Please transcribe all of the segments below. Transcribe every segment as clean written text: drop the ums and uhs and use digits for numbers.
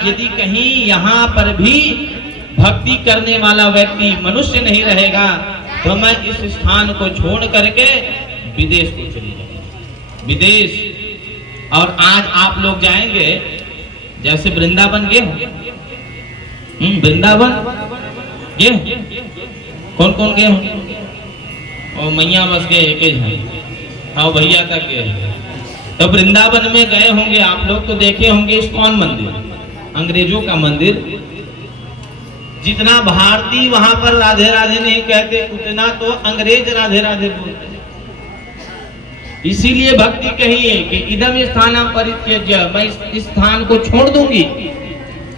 महाराज यदि कहीं यहाँ पर भी भक्ति करने वाला व्यक्ति मनुष्य नहीं रहेगा तो मैं इस स्थान को छोड़ करके विदेश को चली जाऊंगा, विदेश। और आज आप लोग जाएंगे, जैसे वृंदावन गए हो, वृंदावन गए, कौन कौन गए हो? और मैया बस गए एक हैं, हाँ भैया तक गए। तो वृंदावन में गए होंगे आप लोग तो देखे होंगे इस्कॉन मंदिर, अंग्रेजों का मंदिर। जितना भारतीय वहां पर राधे राधे नहीं कहते उतना तो अंग्रेज राधे राधे बोलते। इसीलिए भक्ति कही है कि इदम स्थानम परित्यज्य, मैं इस स्थान को छोड़ दूंगी।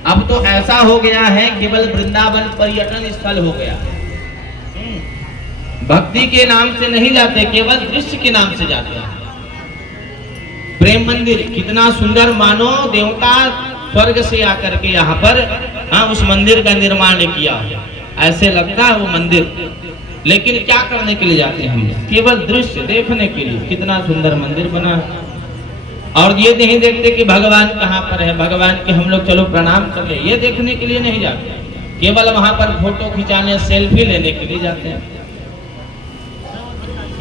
अब तो ऐसा हो गया है केवल वृंदावन पर्यटन स्थल हो गया, भक्ति के नाम से नहीं जाते, केवल दृश्य के नाम से जाते हैं। प्रेम मंदिर कितना सुंदर, मानो देवता स्वर्ग से आकर के यहाँ पर उस मंदिर का निर्माण किया, ऐसे लगता है वो मंदिर। लेकिन क्या करने के लिए जाते हैं हम? केवल दृश्य देखने के लिए, कितना सुंदर मंदिर बना। और ये नहीं देखते कि भगवान कहाँ पर है, भगवान के हम लोग चलो प्रणाम कर ले, ये देखने के लिए नहीं जाते, केवल वहां पर फोटो खिंचाने सेल्फी लेने के लिए जाते हैं।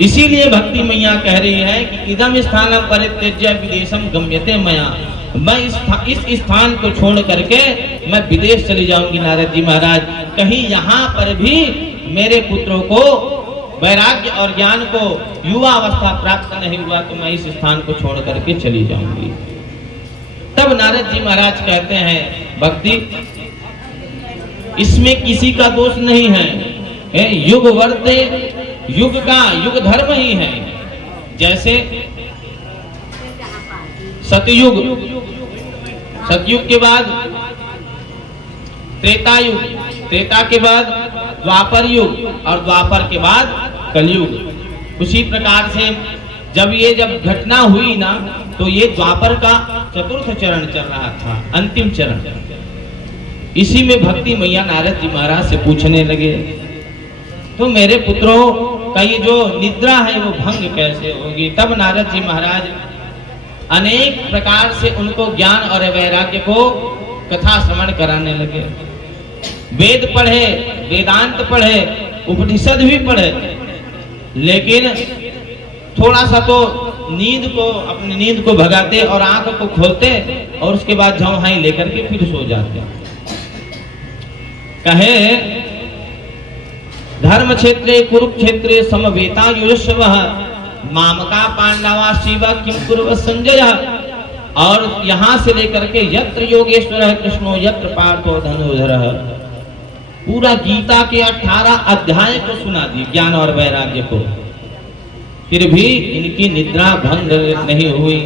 इसीलिए भक्ति मैया कह रही है कि इदम स्थानम परित्यज्य विदेशम गम्यते मया, मैं इस स्थान को छोड़ करके मैं विदेश चली जाऊंगी। नारद जी महाराज, कहीं यहाँ पर भी मेरे पुत्रों को वैराग्य और ज्ञान को युवा अवस्था प्राप्त नहीं हुआ तो मैं इस स्थान को छोड़ करके चली जाऊंगी। तब नारद जी महाराज कहते हैं भक्ति इसमें किसी का दोष नहीं है, युग वर्ते, युग का युग धर्म ही है। जैसे सतयुग, सतयुग के बाद त्रेता युग, त्रेता के बाद द्वापर युग और द्वापर के बाद कलयुग। उसी प्रकार से जब घटना हुई ना तो ये द्वापर का चतुर्थ चरण चल रहा था, अंतिम चरण। इसी में भक्ति मैया नारद जी महाराज से पूछने लगे तो मेरे पुत्रों का ये जो निद्रा है वो भंग कैसे होगी? तब नारद जी महाराज अनेक प्रकार से उनको ज्ञान और वैराग्य को कथा श्रवण कराने लगे। वेद पढ़े, वेदांत पढ़े, उपनिषद भी पढ़े, लेकिन थोड़ा सा तो नींद को, अपनी नींद को भगाते और आंख को खोलते और उसके बाद झांहाई लेकर के फिर सो जाते। कहे धर्म क्षेत्रे कुरुक्षेत्रे समवेता युष्वः मामका पांडवा शिव किम कुर्व संजय। और यहाँ से लेकर के यत्र योगेश्वर कृष्णो यत्र पार्थो धनुर्धरः, पूरा गीता के 18 अध्याय को सुना दी ज्ञान और वैराग्य को, फिर भी इनकी निद्रा भंग नहीं हुई,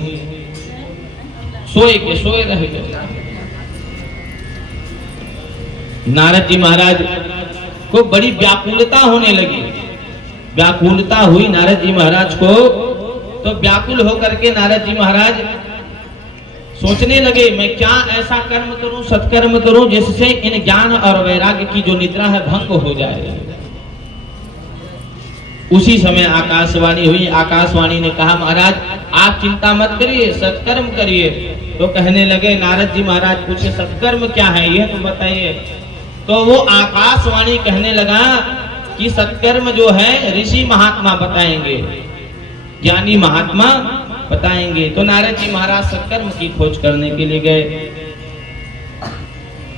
सोए के सोए रह गए। नारद जी महाराज को बड़ी व्याकुलता होने लगी, व्याकुलता हुई नारद जी महाराज को। तो व्याकुल होकर के नारद जी महाराज सोचने लगे मैं क्या ऐसा कर्म करूं, सत्कर्म करूं जिससे इन ज्ञान और वैराग्य की जो निद्रा है भंग हो जाए। उसी समय आकाशवाणी हुई, आकाशवाणी ने कहा महाराज आप चिंता मत करिए, सत्कर्म करिए। तो कहने लगे नारद जी महाराज पूछे सत्कर्म क्या है ये तो बताइए। तो वो आकाशवाणी कहने लगा कि सत्कर्म जो है ऋषि महात्मा बताएंगे, ज्ञानी महात्मा बताएंगे। तो नारद जी महाराज सत्कर्म की खोज करने के लिए गए।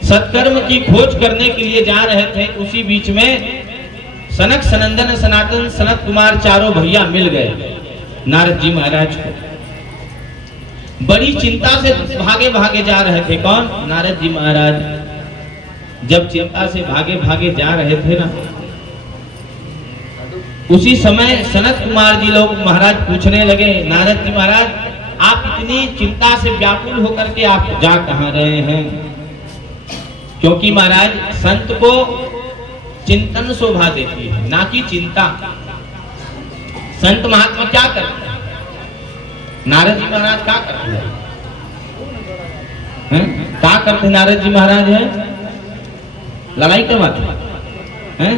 सत्कर्म की खोज करने के लिए जा रहे थे, उसी बीच में सनक, सनंदन, सनातन, सनत कुमार चारों भैया मिल गए नारद जी महाराज को। बड़ी चिंता से भागे भागे जा रहे थे। कौन? नारद जी महाराज। जब चिंता से भागे भागे जा रहे थे ना, उसी समय सनत कुमार जी लोग महाराज पूछने लगे नारद जी महाराज आप इतनी चिंता से व्याकुल होकर के आप जा कहां रहे हैं? क्योंकि महाराज संत को चिंतन शोभा देती है, ना कि चिंता। संत महात्मा क्या करते हैं? नारद जी महाराज क्या करते हैं? क्या करते नारद जी महाराज है? लड़ाई करवाते हैं?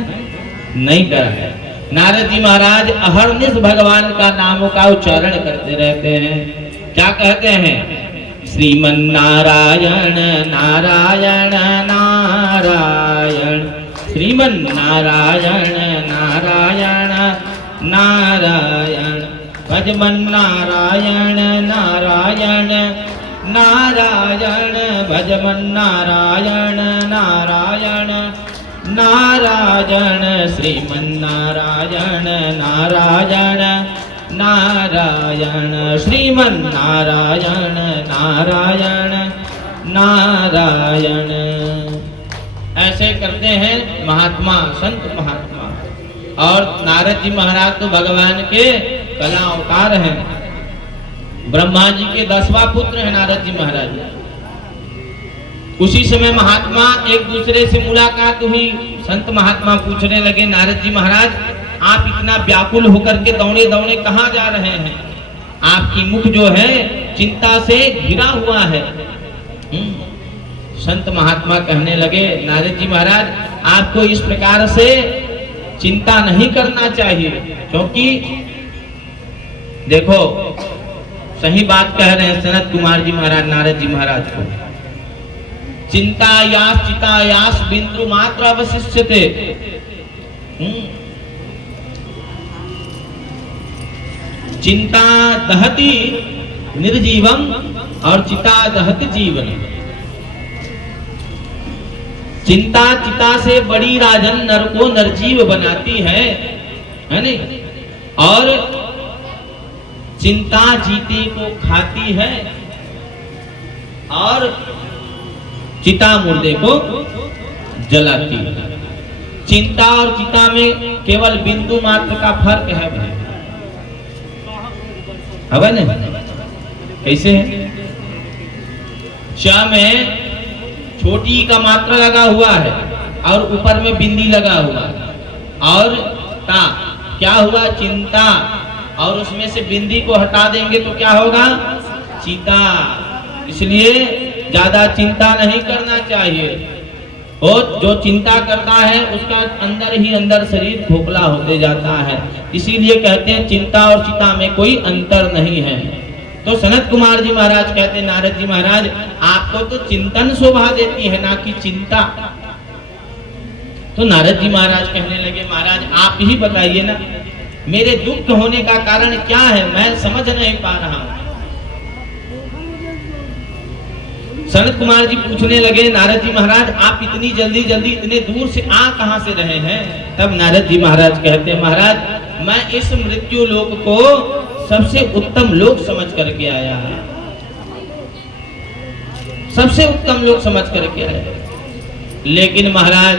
नहीं कर रहे। नारद जी महाराज अहरनिश भगवान का नामों का उच्चारण करते रहते हैं। क्या कहते हैं? श्रीमन्नारायण नारायण नारायण, श्रीमन्नारायण नारायण नारायण, भजमन्नारायण नारायण नारायण, भजमन्नारायण नारायण नारायण, श्रीमन्नारायण नारायण नारायण, श्रीमन्नारायण नारायण नारायण। ऐसे करते हैं महात्मा, संत महात्मा। और नारद जी महाराज तो भगवान के कला अवतार हैं। ब्रह्मा जी के 10वां पुत्र हैं नारद जी महाराज। उसी समय महात्मा एक दूसरे से मुलाकात हुई। संत महात्मा पूछने लगे, नारद जी महाराज आप इतना व्याकुल होकर के दौड़े दौड़े कहाँ जा रहे हैं? आपकी मुख जो है चिंता से घिरा हुआ है। संत महात्मा कहने लगे, नारद जी महाराज आपको इस प्रकार से चिंता नहीं करना चाहिए, क्योंकि देखो सही बात कह रहे हैं सनत कुमार जी महाराज नारद जी महाराज को। चिंतायास चितायास बिंदु मात्र अवशिष्यते। चिंता दहति निर्जीवम और चिता दहति जीवन। चिंता चिता से बड़ी राजन नर को निर्जीव बनाती है नहीं? और चिंता जीते को खाती है और चिता मुर्दे को जलाती है। चिंता और चिता में केवल बिंदु मात्र का फर्क है भाई, है ना? कैसे है? च में छोटी का मात्रा लगा हुआ है और ऊपर में बिंदी लगा हुआ है, और ता क्या हुआ? चिंता, और उसमें से बिंदी को हटा देंगे तो क्या होगा? चिता। इसलिए ज्यादा चिंता नहीं करना चाहिए। और जो चिंता करता है उसका अंदर ही अंदर शरीर खोखला होते जाता है। इसीलिए कहते हैं चिंता और चिता में कोई अंतर नहीं है। तो सनत कुमार जी महाराज कहते हैं, नारद जी महाराज आपको तो चिंतन शोभा देती है ना कि चिंता। तो नारद जी महाराज कहने लगे, महाराज आप ही बताइए ना, मेरे दुख होने का कारण क्या है? मैं समझ नहीं पा रहा हूं। सनत कुमार जी पूछने लगे, नारद जी महाराज आप इतनी जल्दी जल्दी इतने दूर से आ कहां से रहे हैं? तब नारद जी महाराज कहते हैं, महाराज मैं इस मृत्यु लोक को सबसे उत्तम लोक समझ करके आया, सबसे उत्तम लोक समझ करके आया। लेकिन महाराज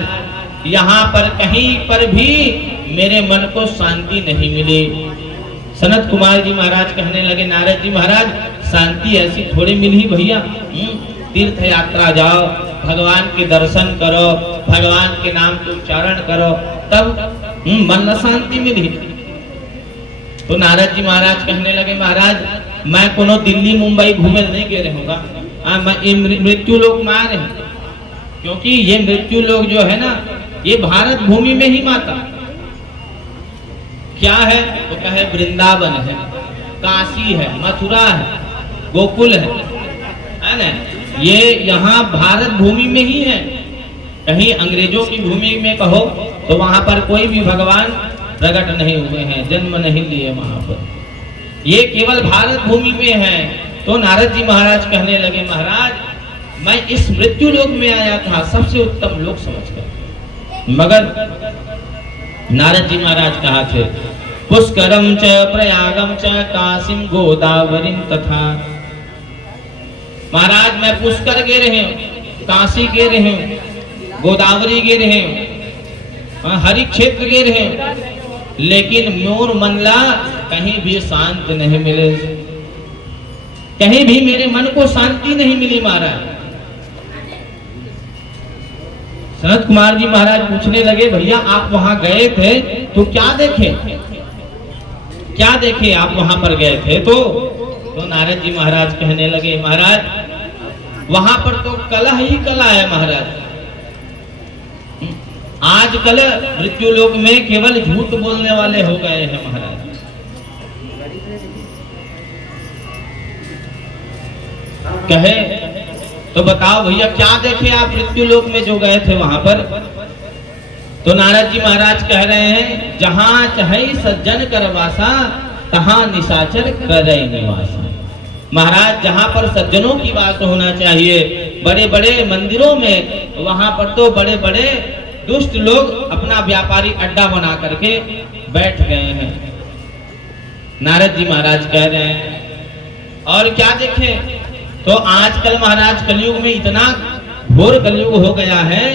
यहाँ पर कहीं पर भी मेरे मन को शांति नहीं मिली। सनत कुमार जी महाराज कहने लगे, नारद जी महाराज शांति ऐसी थोड़ी मिली भैया। तीर्थ यात्रा जाओ, भगवान के दर्शन करो, भगवान के नाम के उच्चारण करो, तब मन में शांति मिली। तो नारद जी महाराज कहने लगे, महाराज मैं कोनो दिल्ली मुंबई घूमे नहीं गए रहूंगा, मैं मृत्यु लोक में आ रहे हैं। क्योंकि ये मृत्यु लोक जो है ना, ये भारत भूमि में ही माता क्या है? वो कहे वृंदावन है, काशी है, मथुरा है, गोकुल है ना? ये यहाँ भारत भूमि में ही है। कहीं अंग्रेजों की भूमि में कहो तो वहां पर कोई भी भगवान प्रकट नहीं हुए हैं, जन्म नहीं लिए वहां पर। ये केवल भारत भूमि में है। तो नारद जी महाराज कहने लगे, महाराज मैं इस मृत्यु लोक में आया था सबसे उत्तम लोक समझकर। मगर नारद जी महाराज कहा थे, पुष्करम च प्रयागम च काशीम गोदावरीम तथा। महाराज मैं पुष्कर गे रहे हूं, काशी गे रहे हूं, गोदावरी गे रहे हूं, हरि क्षेत्र गे रहे हूं, लेकिन मोर मनला कहीं भी शांत नहीं मिले, कहीं भी मेरे मन को शांति नहीं मिली। महाराज सनत कुमार जी महाराज पूछने लगे, भैया आप वहां गए थे तो क्या देखे? क्या देखे आप वहां पर गए थे? तो नारद जी महाराज कहने लगे, महाराज वहां पर तो कला ही कला है महाराज। आजकल मृत्यु लोक में केवल झूठ बोलने वाले हो गए हैं महाराज। कहे तो बताओ भैया क्या देखे आप मृत्यु लोक में जो गए थे वहां पर? तो नारद जी महाराज कह रहे हैं, जहां चाहे सज्जन कर वासा, तहां निशाचर करे निवासा। महाराज जहां पर सज्जनों की वास होना चाहिए, बड़े बड़े मंदिरों में, वहां पर तो बड़े बड़े दुष्ट लोग अपना व्यापारी अड्डा बना करके बैठ गए हैं। नारद जी महाराज कह रहे हैं और क्या देखे? तो आजकल महाराज कलयुग में इतना घोर कलयुग हो गया है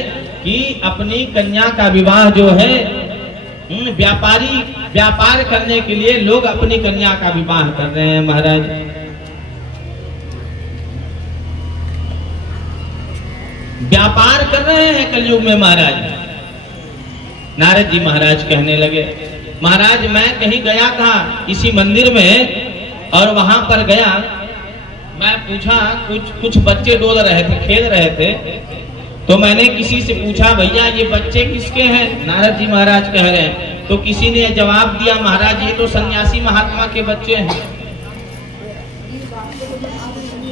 कि अपनी कन्या का विवाह जो है, व्यापारी व्यापार करने के लिए लोग अपनी कन्या का विवाह कर रहे हैं महाराज। व्यापार कर रहे हैं कलयुग में महाराज। नारद जी महाराज कहने लगे, महाराज मैं कहीं गया था किसी मंदिर में और वहां पर गया, मैं पूछा, कुछ बच्चे डोल रहे थे, खेल रहे थे, तो मैंने किसी से पूछा भैया ये बच्चे किसके हैं? नारद जी महाराज कह रहे हैं, तो किसी ने जवाब दिया महाराज ये तो सन्यासी महात्मा के बच्चे हैं।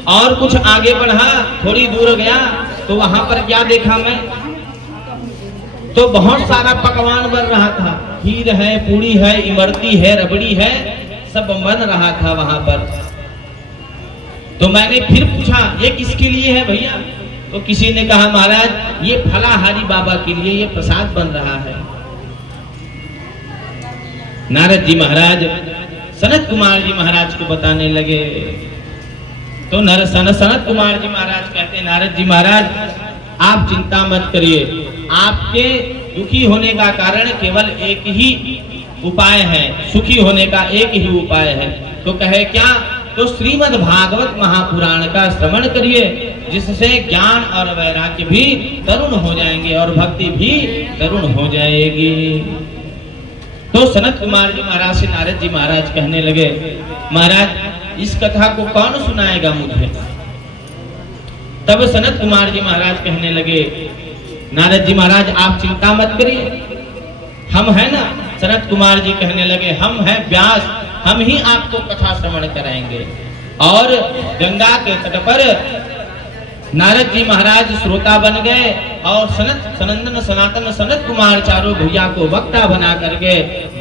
और कुछ आगे बढ़ा, थोड़ी दूर गया तो वहां पर क्या देखा मैं? तो बहुत सारा पकवान बन रहा था, खीर है, पूड़ी है, इमरती है, रबड़ी है, सब बन रहा था वहां पर। तो मैंने फिर पूछा ये किसके लिए है भैया? तो किसी ने कहा महाराज ये फलाहारी बाबा के लिए ये प्रसाद बन रहा है। नारद जी महाराज सनत कुमार जी महाराज को बताने लगे। तो सनत कुमार जी महाराज कहते हैं, नारद जी महाराज आप चिंता मत करिए, आपके दुखी होने का कारण केवल एक ही उपाय है, सुखी होने का एक ही उपाय है। तो कहे क्या? तो श्रीमद् भागवत महापुराण का श्रवण करिए, जिससे ज्ञान और वैराग्य भी तरुण हो जाएंगे और भक्ति भी तरुण हो जाएगी। तो सनत कुमार जी महाराज से नारद जी महाराज कहने लगे, महाराज इस कथा को कौन सुनाएगा मुझे? तब सनत कुमार जी महाराज कहने लगे, नारद जी महाराज आप चिंता मत करिए, हम है ना। सनत कुमार जी कहने लगे, हम हैं व्यास, हम ही आपको कथा श्रवण कराएंगे। और गंगा के तट पर नारद जी महाराज श्रोता बन गए और सनंदन सनातन सनत कुमार चारों भैया को वक्ता बना करके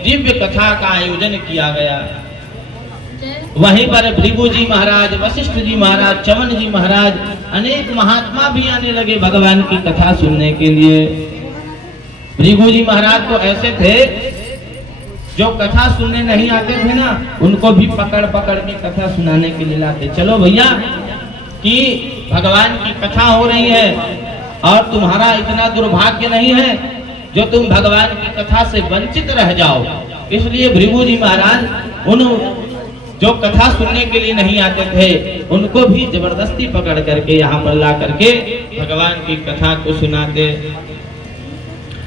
दिव्य कथा का आयोजन किया गया। वहीं पर भृगु जी महाराज, वशिष्ठ जी महाराज, चवन जी महाराज, अनेक महात्मा भी आने लगे भगवान की कथा सुनने के लिए। भृगु जी महाराज तो ऐसे थे जो कथा सुनने नहीं आते थे ना, उनको भी पकड़ पकड़ के कथा सुनाने के लिए लाते। चलो भैया कि भगवान की कथा हो रही है और तुम्हारा इतना दुर्भाग्य नहीं है जो तुम भगवान की कथा से वंचित रह जाओ। इसलिए भृगु जी महाराज उन जो कथा सुनने के लिए नहीं आते थे उनको भी जबरदस्ती पकड़ करके यहाँ पर ला करके भगवान की कथा को सुनाते।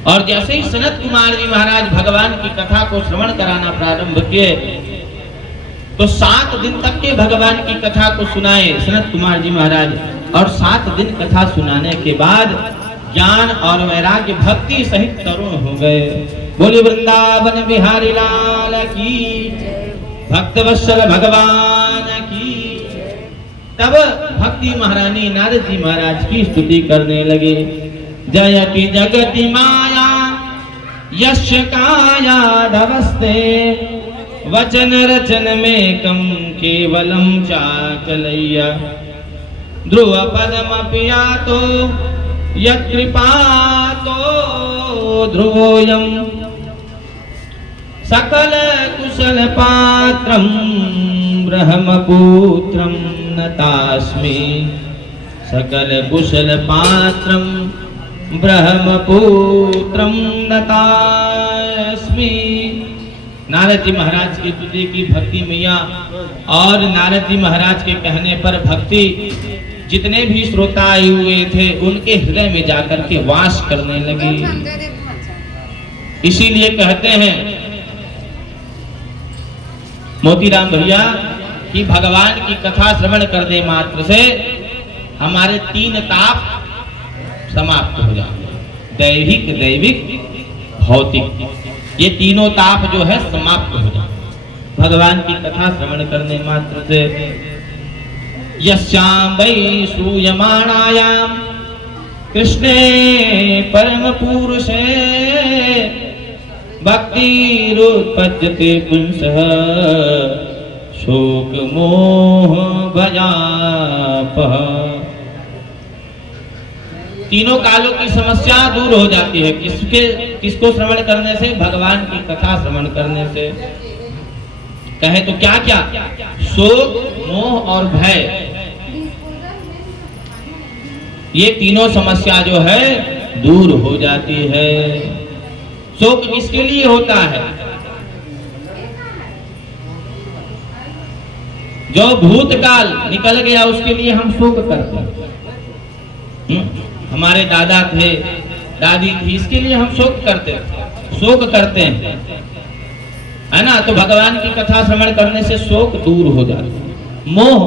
और जैसे ही सनत कुमार जी महाराज भगवान की कथा को श्रवण कराना प्रारंभ किए तो 7 दिन तक के भगवान की कथा को सुनाए सनत कुमार जी महाराज। और 7 दिन कथा सुनाने के बाद ज्ञान और वैराग्य भक्ति सहित तरुण हो गए। बोले वृंदावन बिहारी लाल की, भक्तवत्सल भगवान की। तब भक्ति महारानी नारद जी महाराज की स्तुति करने लगे। जयति जगति माया यस्य काया धवस्ते, वचन रचन में कम केवलम चाचलय्य, ध्रुव पदमपि यातो यत्कृपातो ध्रुवोऽयं, सकल कुशल पात्रं ब्रह्मपुत्रं नतास्मि, सकल कुशल पात्रं ब्रह्मपुत्रं नतास्मि। नारद जी महाराज की स्तुति की भक्ति मैया और नारद जी महाराज के कहने पर भक्ति जितने भी श्रोता आए हुए थे उनके हृदय में जाकर के वास करने लगी। इसीलिए कहते हैं मोतीराम भैया कि भगवान की कथा श्रवण कर दे मात्र से हमारे 3 ताप समाप्त हो जाते, दैहिक, दैविक, भौतिक, ये तीनों ताप जो है समाप्त हो जाते भगवान की कथा श्रवण करने मात्र से। यस्यां वै श्रूयमाणायां कृष्णे परम पुरुषे भक्तिरुत्पद्यते पुंसः शोक मोह भयापः। तीनों कालों की समस्या दूर हो जाती है। किसको श्रवण करने से? भगवान की कथा श्रवण करने से। कहे तो क्या क्या? शोक, मोह और भय, ये तीनों समस्या जो है दूर हो जाती है। शोक किसके लिए होता है? जो भूतकाल निकल गया उसके लिए हम शोक करते हैं। हमारे दादा थे, दादी थी, इसके लिए हम शोक करते हैं, है ना। तो भगवान की कथा श्रवण करने से शोक दूर हो जाता है। मोह,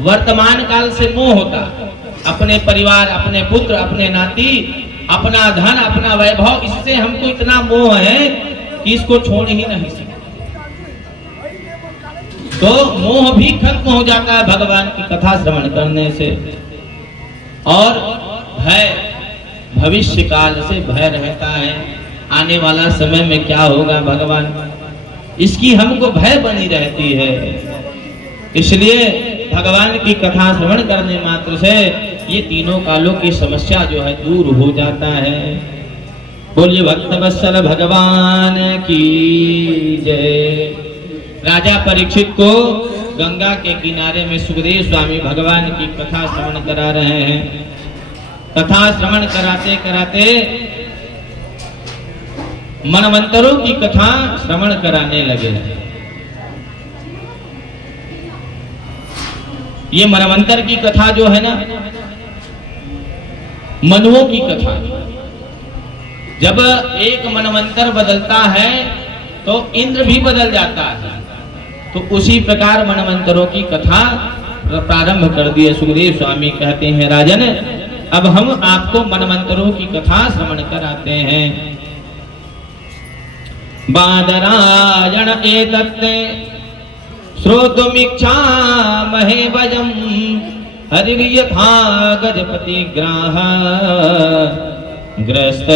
वर्तमान काल से मोह होता है। अपने परिवार, अपने पुत्र, अपने नाती, अपना धन, अपना वैभव, इससे हमको इतना मोह है कि इसको छोड़ ही नहीं सकते। तो मोह भी खत्म हो जाता है भगवान की कथा श्रवण करने से। और भय, भविष्य काल से भय रहता है, आने वाला समय में क्या होगा भगवान, इसकी हमको भय बनी रहती है। इसलिए भगवान की कथा श्रवण करने मात्र से ये तीनों कालों की समस्या जो है दूर हो जाता है। बोलिए भक्तवत्सल भगवान की जय। राजा परीक्षित को गंगा के किनारे में सुखदेव स्वामी भगवान की कथा श्रवण करा रहे हैं। कथा श्रवण कराते कराते मनवंतरों की कथा श्रवण कराने लगे। ये मनवंतर की कथा जो है ना, मनुओं की कथा। जब एक मनवंतर बदलता है तो इंद्र भी बदल जाता है। तो उसी प्रकार मनवंतरों की कथा प्रारंभ कर दिए। सुखदेव स्वामी कहते हैं, राजन अब हम आपको मनवंतरों की कथा श्रवण कराते हैं। बादरायण एतत् श्रोतुमिच्छामहे वयं हरिर्यथा गजपति ग्राह ग्रस्त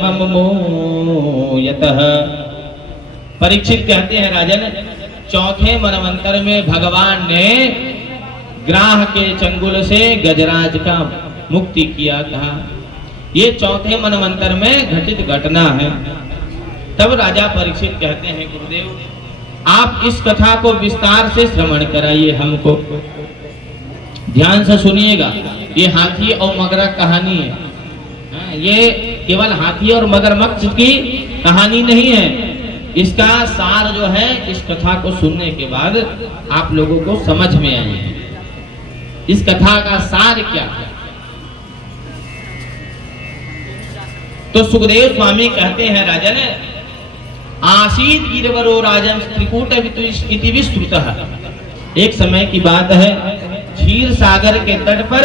मममूयतः। परीक्षित कहते हैं, राजन चौथे मनवंतर में भगवान ने ग्राह के चंगुल से गजराज का मुक्ति किया था। ये चौथे मनवंतर में घटित घटना है। तब राजा परीक्षित कहते हैं, गुरुदेव आप इस कथा को विस्तार से श्रवण कराइए हमको। ध्यान से सुनिएगा। ये हाथी और मगरमच्छ कहानी है। ये केवल हाथी और मगरमच्छ की कहानी नहीं है। इसका सार जो है, इस कथा को सुनने के बाद आप लोगों को समझ में आएगा इस कथा का सार क्या है। तो सुखदेव स्वामी कहते हैं, राजन आसीत गिरवरो राजन त्रिकूट इति विस्तृतः। एक समय की बात है, क्षीर सागर के तट पर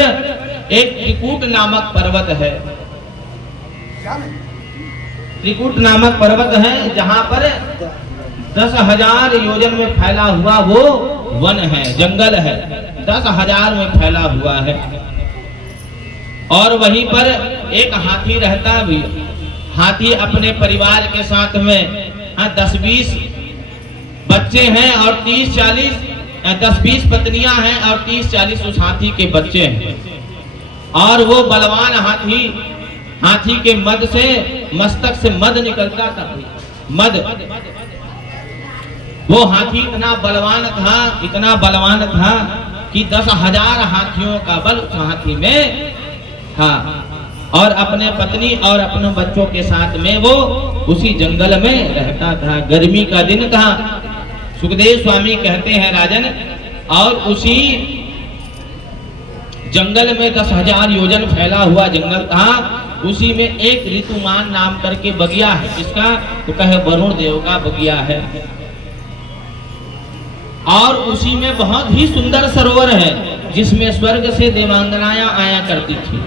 एक त्रिकूट नामक पर्वत है। त्रिकूट नामक पर्वत है, जहां पर 10,000 योजन में फैला हुआ वो वन है, जंगल है। 10,000 में फैला हुआ है। और वहीं पर एक हाथी रहता भी। हाथी अपने परिवार के साथ में 10-20 बच्चे हैं और 30-40 10-20 पत्नियां हैं और 30-40 उस हाथी के बच्चे हैं। और वो बलवान हाथी के मद से, मस्तक से मद निकलता था। मद, वो हाथी इतना बलवान था कि 10,000 हाथियों का बल उस हाथी में था। और अपने पत्नी और अपने बच्चों के साथ में वो उसी जंगल में रहता था। गर्मी का दिन था। सुखदेव स्वामी कहते हैं, राजन और उसी जंगल में 10,000 योजन फैला हुआ जंगल था। उसी में एक ऋतुमान नाम करके बगिया है। इसका तो कहे वरुण देव का बगिया है। और उसी में बहुत ही सुंदर सरोवर है, जिसमें स्वर्ग से देवांगनाएं आया करती थी।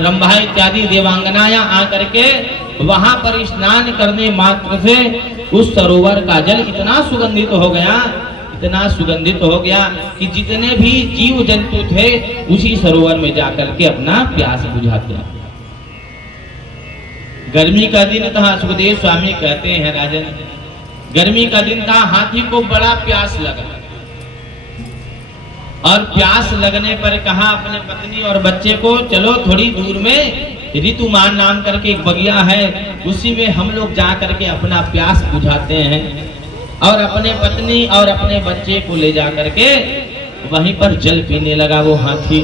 रंभा इत्यादि देवांगनाएं आकर के वहां पर स्नान करने मात्र से उस सरोवर का जल इतना सुगंधित हो गया इतना सुगंधित हो गया कि जितने भी जीव जंतु थे उसी सरोवर में जाकर के अपना प्यास बुझाते हैं। गर्मी का दिन था, सुखदेव स्वामी कहते हैं राजन, गर्मी का दिन था, हाथी को बड़ा प्यास लगा और प्यास लगने पर कहा अपने पत्नी और बच्चे को, चलो थोड़ी दूर में ऋतुमान नाम करके एक बगिया है, उसी में हम लोग जा करके अपना प्यास बुझाते हैं। और अपने पत्नी और अपने बच्चे को ले जा करके वहीं पर जल पीने लगा वो हाथी।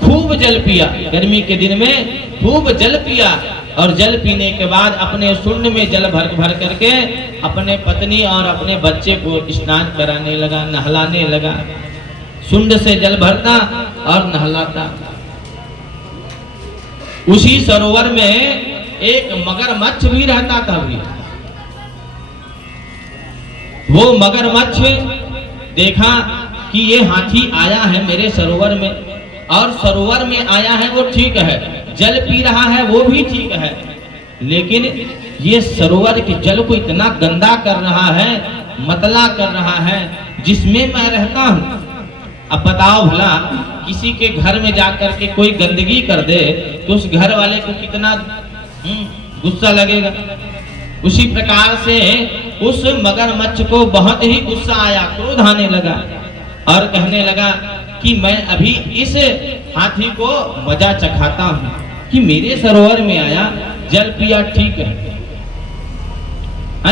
खूब जल पिया, गर्मी के दिन में खूब जल पिया और जल पीने के बाद अपने सुंड में जल भर भर करके अपने पत्नी और अपने बच्चे को स्नान कराने लगा, नहलाने लगा। सुंड से जल भरता और नहलाता। उसी सरोवर में एक मगरमच्छ भी रहता था। भी वो मगरमच्छ देखा कि ये हाथी आया है मेरे सरोवर में, और सरोवर में आया है वो ठीक है, जल पी रहा है वो भी ठीक है, लेकिन ये सरोवर के जल को इतना गंदा कर रहा है, मतला कर रहा है, जिसमें मैं रहता हूँ। अब बताओ भला, किसी के घर में जाकर के कोई गंदगी कर दे तो उस घर वाले को कितना गुस्सा लगेगा। उसी प्रकार से उस मगरमच्छ को बहुत ही गुस्सा आया, क्रोध आने लगा और कहने लगा कि मैं अभी इस हाथी को मजा चखाता हूँ कि मेरे सरोवर में आया, जल पिया ठीक है,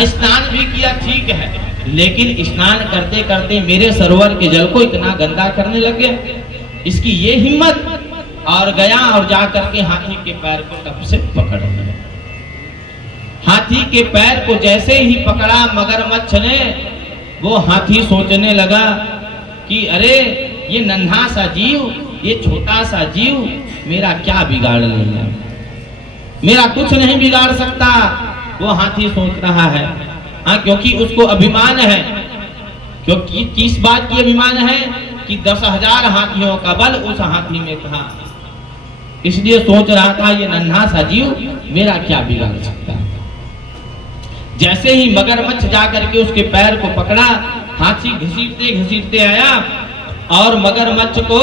स्नान भी किया ठीक है, लेकिन स्नान करते करते मेरे सरोवर के जल को इतना गंदा करने लग गया। इसकी ये हिम्मत, और गया और जा करके हाथी के पैर को टप से पकड़ लिया। हाथी के पैर को जैसे ही पकड़ा मगरमच्छ ने, वो हाथी सोचने लगा कि अरे ये नन्हा सा जीव, ये छोटा सा जीव मेरा क्या बिगाड़ लेगा, मेरा कुछ नहीं बिगाड़ सकता, वो हाथी सोच रहा है। हाँ, क्योंकि उसको अभिमान है, क्योंकि किस बात की अभिमान है कि 10,000 हाथियों का बल उस हाथी में था, इसलिए सोच रहा था ये नन्हा सा जीव मेरा क्या बिगाड़ सकता है। जैसे ही मगरमच्छ जाकर के उसके पैर को पकड़ा, हाथी घसीटते घसीटते आया और मगरमच्छ को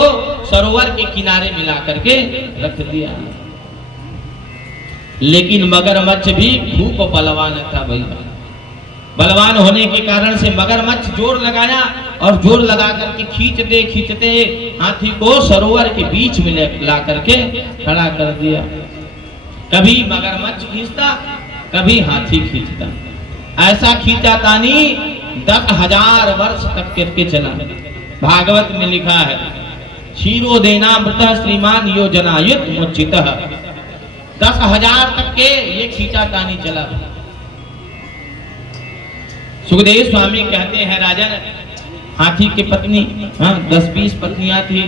सरोवर के किनारे मिला करके रख दिया। लेकिन मगरमच्छ भी खूब बलवान था भैया। बलवान होने के कारण से मगरमच्छ जोर लगाया और जोर लगा करके खींचते खींचते हाथी को सरोवर के बीच में ला करके खड़ा कर दिया। कभी मगरमच्छ खींचता, कभी हाथी खींचता, ऐसा खींचा तानी 10,000 वर्ष तक करके चला। भागवत में लिखा है, क्षीरो देनामृतः श्रीमान योजनायुत मुच्चितः। 10,000 तक के ये खींचा तानी चला। सुखदेव स्वामी कहते हैं राजन, हाथी की पत्नी 10-20 पत्नियां थी।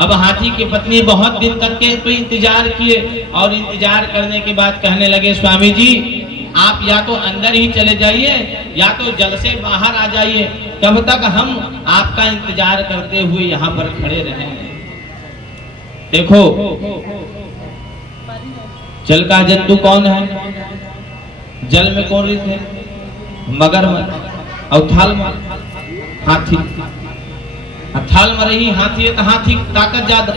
अब हाथी की पत्नी बहुत दिन तक के तो इंतजार किए, और इंतजार करने के बाद कहने लगे, स्वामी जी आप या तो अंदर ही चले जाइए या तो जल से बाहर आ जाइए, कब तक हम आपका इंतजार करते हुए यहाँ पर खड़े रहेंगे। देखो जल का जंतु कौन है, जल में कौन रहते हैं, मगरमच्छ और थाल में हाथी। थाल में रही हाथी है तो हाथी ताकत ज्यादा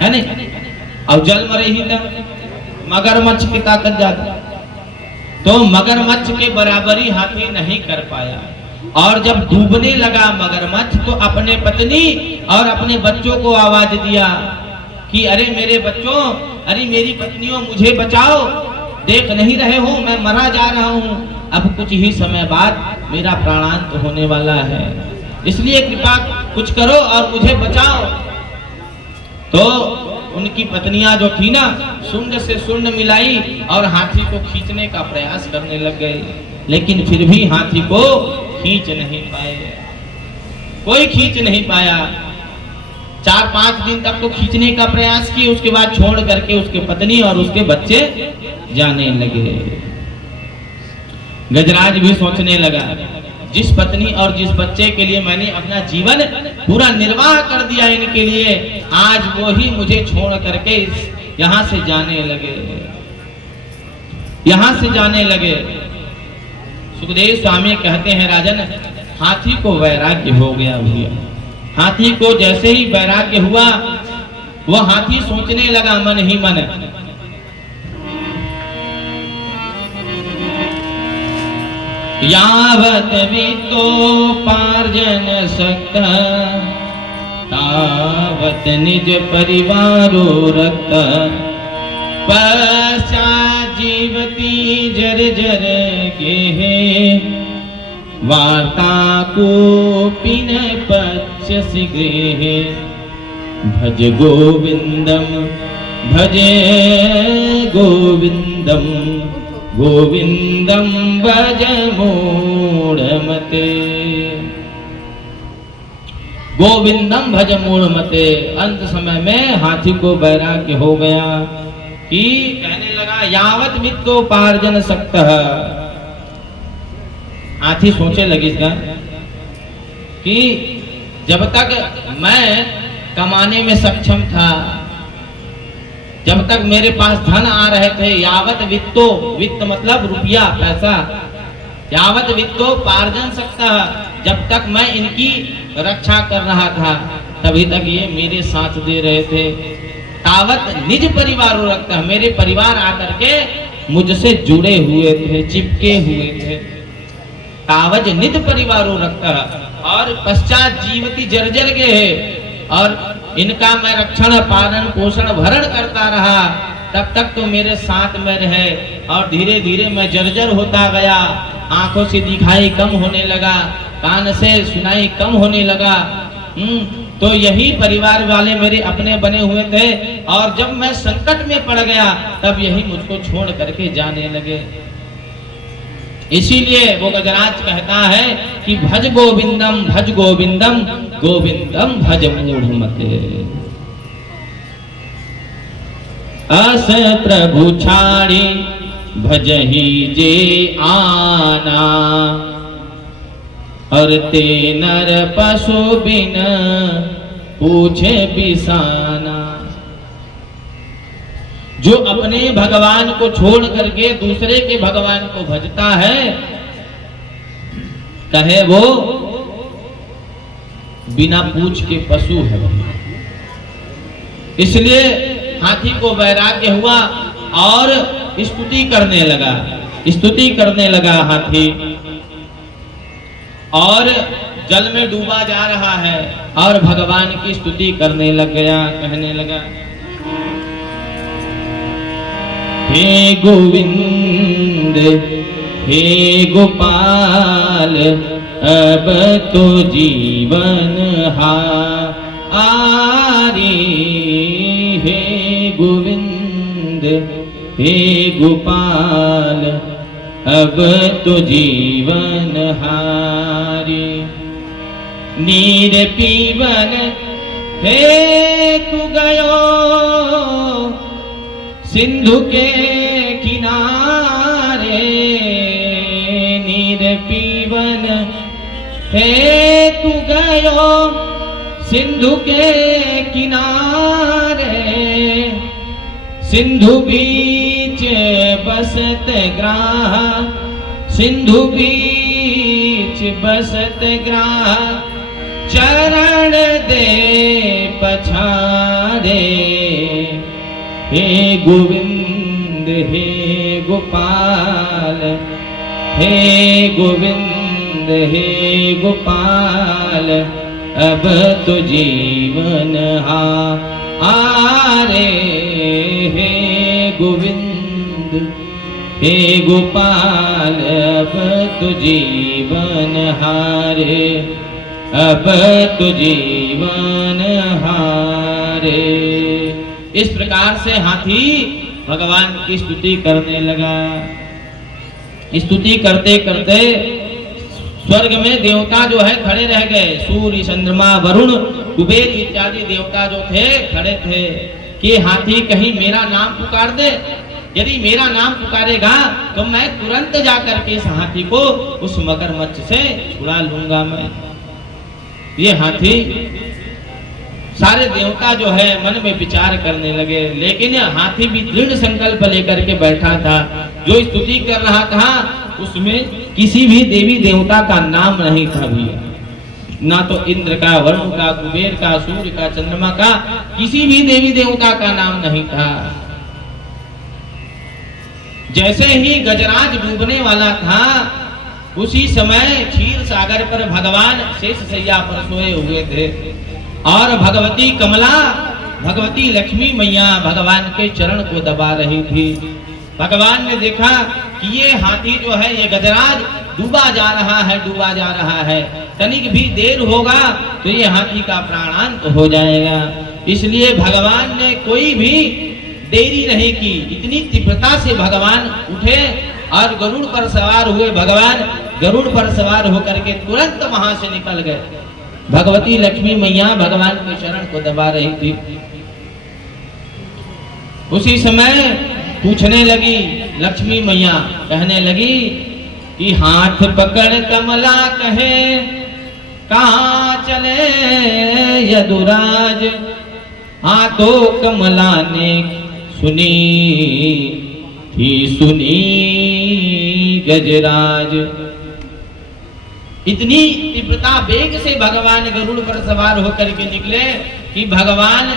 है नहीं, और जल में रही तो मगरमच्छ की ताकत ज्यादा। तो मगरमच्छ के बराबरी हाथी नहीं कर पाया, और जब डूबने लगा मगरमच्छ तो अपने पत्नी और अपने बच्चों को आवाज दिया कि अरे मेरे बच्चों, अरे मेरी पत्नियों मुझे बचाओ, देख नहीं रहे हो मैं मरा जा रहा हूँ, अब कुछ ही समय बाद मेरा प्राणांत होने वाला है, इसलिए कृपा कुछ करो और मुझे बचाओ। तो उनकी पत्नियां जो थी ना, सुंड से सुंड मिलाई और हाथी को खींचने का प्रयास करने लग गए, लेकिन फिर भी हाथी को खींच नहीं पाए, कोई खींच नहीं पाया। 4-5 दिन तक तो खींचने का प्रयास किए, उसके बाद छोड़ करके उसके पत्नी और उसके बच्चे जाने लगे। गजराज भी सोचने लगा, जिस पत्नी और जिस बच्चे के लिए मैंने अपना जीवन पूरा निर्वाह कर दिया इनके लिए, आज वो ही मुझे छोड़ करके यहाँ से जाने लगे, यहाँ से जाने लगे। सुखदेव स्वामी कहते हैं राजन, हाथी को वैराग्य हो गया भैया। हाथी को जैसे ही वैराग्य हुआ, वह हाथी सोचने लगा मन ही मन, यावत वित्तोपार्जन शक्त, तावत निज परिवारो रक्त, पश्चात् जीवती जर्जर गेहे, वार्ता कोऽपि न पश्यसि गृहे, भज गोविंदम भजे गोविंदम, गोविंदम भज मूढ़मते, गोविंदम भज मूढ़मते। अंत समय में हाथी को वैराग्य हो गया कि कहने लगा यावत वित्तोपार्जन शक्तः। हाथी सोचे लगी इसका कि जब तक मैं कमाने में सक्षम था, जब तक मेरे पास धन आ रहे थे, यावत वित्तो, वित्त मतलब रुपया पैसा, यावत वित्तोपार्जन शक्तः, जब तक मैं इनकी रक्षा कर रहा था तभी तक ये मेरे साथ दे रहे थे। तावत निज परिवार रखता, मेरे परिवार आकर के मुझसे जुड़े हुए थे, चिपके हुए थे। तावज निज परिवारों रखता, और पश्चात जीवती जर्जर के है, और इनका मैं रक्षण पालन पोषण भरण करता रहा, तब तक तो मेरे साथ में रहे, और धीरे धीरे मैं जर्जर होता गया, आंखों से दिखाई कम होने लगा, कान से सुनाई कम होने लगा। तो यही परिवार वाले मेरे अपने बने हुए थे, और जब मैं संकट में पड़ गया तब यही मुझको छोड़ करके जाने लगे। इसीलिए वो गजराज कहता है कि भज गोविंदम भज गोविंदम, गोविंदम भज मूढ़मते। अस प्रभु छाड़ी भजही जे आना, और ते नर पशु बिन पूछे बिसाना। जो अपने भगवान को छोड़ करके दूसरे के भगवान को भजता है, कहे वो बिना पूछ के पशु है। इसलिए हाथी को वैराग्य हुआ और स्तुति करने लगा, स्तुति करने लगा हाथी, और जल में डूबा जा रहा है और भगवान की स्तुति करने लग गया, कहने लगा हे गोविंद हे गोपाल, अब तो जीवन हारी। हे गोविंद हे गोपाल, अब तो जीवन हारी। नीर पीवन हे तू गयो सिंधु के किनारे, नीर पीवन हे तू गयो सिंधु के किनारे। सिंधु बीच बसत ग्राह, सिंधु बीच बसत ग्राह, चरण दे पछाड़े। हे गोविंद हे गोपाल, हे गोविंद हे गोपाल, अब तो जीवन हारे। हे गोविंद हे गोपाल, अब तो जीवन हारे, अब तो जीवन हारे। इस प्रकार से हाथी भगवान की स्तुति करने लगा। स्तुति करते करते स्वर्ग में देवता जो है खड़े रह गए, सूर्य चंद्रमा वरुण कुबेर इत्यादि देवता जो थे खड़े थे कि हाथी कहीं मेरा नाम पुकार दे, यदि मेरा नाम पुकारेगा तो मैं तुरंत जाकर के इस हाथी को उस मगरमच्छ से छुड़ा लूंगा मैं। ये हाथी, सारे देवता जो है मन में विचार करने लगे, लेकिन हाथी भी दृढ़ संकल्प लेकर के बैठा था। जो स्तुति कर रहा था उसमें किसी भी देवी देवता का नाम नहीं था भैया, ना तो इंद्र का, वरुण का, कुबेर का, सूर्य का, चंद्रमा का, किसी भी देवी देवता का नाम नहीं था। जैसे ही गजराज डूबने वाला था, उसी समय क्षीर सागर पर भगवान शेष शैया पर सोए हुए थे और भगवती कमला, भगवती लक्ष्मी मैया भगवान के चरण को दबा रही थी। भगवान ने देखा कि ये हाथी जो है, ये गजराज डूबा जा रहा है, डूबा जा रहा है, तनिक भी देर होगा तो ये हाथी का प्राणांत हो जाएगा। इसलिए भगवान ने कोई भी देरी नहीं की, इतनी तीव्रता से भगवान उठे और गरुड़ पर सवार हुए। भगवान गरुड़ पर सवार होकर के तुरंत वहां से निकल गए। भगवती लक्ष्मी मैया भगवान के चरण को दबा रही थी। उसी समय पूछने लगी लक्ष्मी मैया, कहने लगी कि हाथ पकड़ कमला कहे कहाँ चले यदुराज। हाथों कमला ने सुनी थी, सुनी गजराज। इतनी तीव्रता वेग से भगवान गरुड़ पर सवार होकर के निकले कि भगवान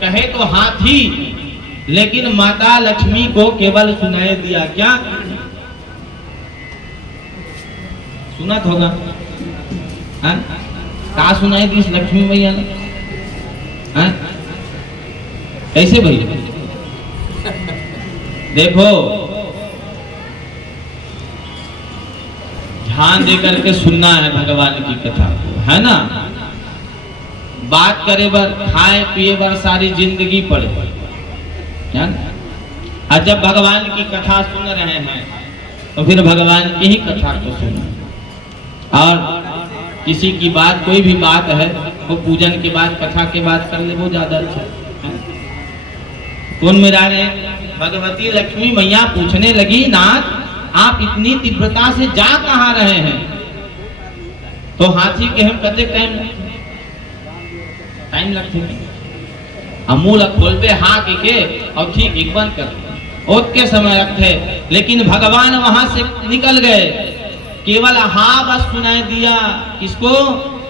कहे तो हाथी, लेकिन माता लक्ष्मी को केवल सुनाई दिया। क्या सुना होगा? क्या सुनाई दी लक्ष्मी मैया ने? कैसे भाई? देखो, ध्यान देकर के सुनना है भगवान की कथा को, है ना? बात करे बर, खाए पिए बर सारी जिंदगी पड़े, और जब भगवान की कथा सुन रहे हैं तो फिर भगवान की ही कथा को सुनो। और किसी की बात, कोई भी बात है, वो पूजन के बाद, कथा के बाद कर ले, वो ज्यादा अच्छा है। कौन मेरा रे? भगवती लक्ष्मी मैया पूछने लगी, नाथ आप इतनी तीव्रता से जा कहाँ रहे हैं? तो हाथी के हम कते टाइम लगते अमूल खोलते हाँ के और ठीक एक बंद कर ओत के समय रखते, लेकिन भगवान वहां से निकल गए। केवल हाँ बस सुनाई दिया। किसको?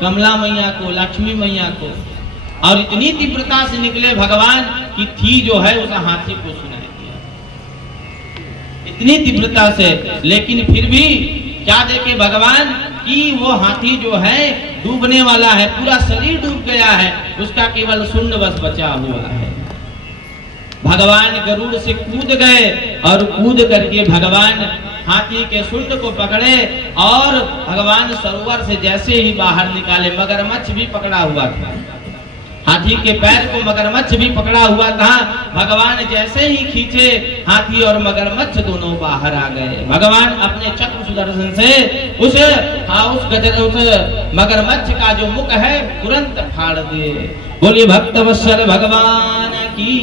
कमला मैया को, लक्ष्मी मैया को। और इतनी तीव्रता से निकले भगवान की थी जो है उस हाथी को सुनाई दिया, इतनी तीव्रता से। लेकिन फिर भी क्या देखे भगवान कि वो हाथी जो है डूबने वाला है, पूरा शरीर डूब गया है, उसका केवल सुंड बस बचा हुआ है। भगवान गरुड़ से कूद गए और कूद करके भगवान हाथी के सुंड को पकड़े और भगवान सरोवर से जैसे ही बाहर निकाले, मगरमच्छ भी पकड़ा हुआ था। हाथी के पैर को मगरमच्छ भी पकड़ा हुआ था। भगवान जैसे ही खींचे, हाथी और मगरमच्छ दोनों बाहर आ गए। भगवान अपने चक्र सुदर्शन से उस मगरमच्छ का जो मुख है तुरंत फाड़ दिए। बोलिए भक्तवत्सल भगवान की।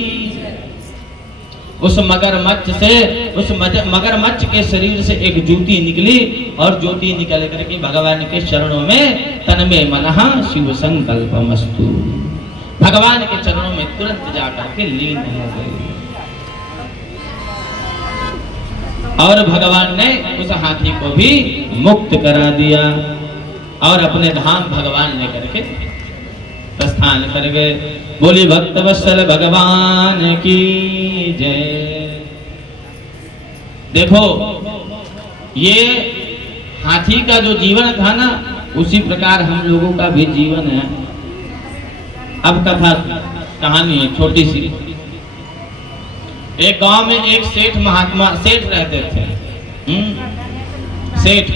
उस मगरमच्छ से, उस मगरमच्छ के शरीर से एक ज्योति निकली और ज्योति निकल करके भगवान के चरणों में तन्मे मनः शिव संकल्पमस्तु, भगवान के चरणों में तुरंत जाकर के लीन हो गई। और भगवान ने उस हाथी को भी मुक्त करा दिया और अपने धाम भगवान लेकर के प्रस्थान कर गए। बोली भक्तवत्सल भगवान की जय। देखो, ये हाथी का जो जीवन था ना, उसी प्रकार हम लोगों का भी जीवन है। अब कथा कहानी है छोटी सी। एक गांव में एक सेठ महात्मा सेठ रहते थे। सेठ